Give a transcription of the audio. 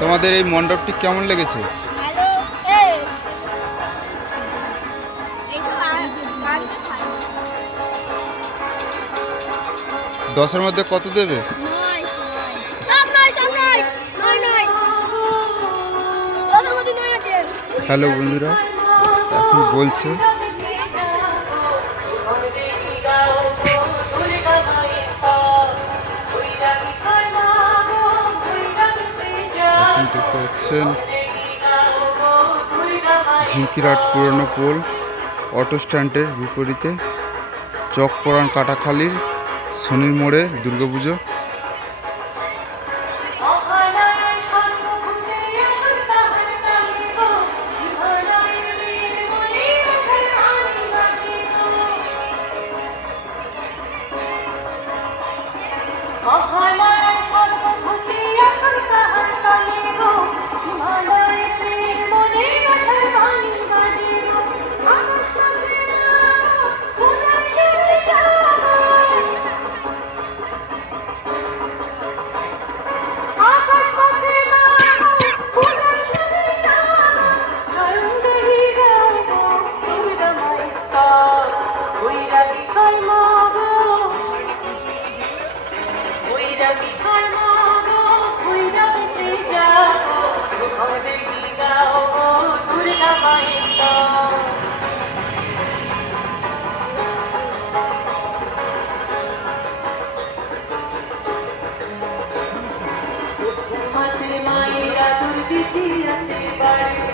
তোমাদের এই মণ্ডপটি কেমন লেগেছে? ভালো। এইসব গানটা ছাড়ো। 10-এর মধ্যে কত দেবে? নয়, নয়। সব নয়, সব নয়। নয়, নয়। ওদের মধ্যে নয় আছে। হ্যালো বন্ধুরা, এখন বলছে এখন দেখতে পাচ্ছেন ঝিঙ্কিরাট পুরনো পোল অটো স্ট্যান্ডের বিপরীতে চকপরান কাটাখালীর শনির মোড়ে দুর্গাপুজো। Go,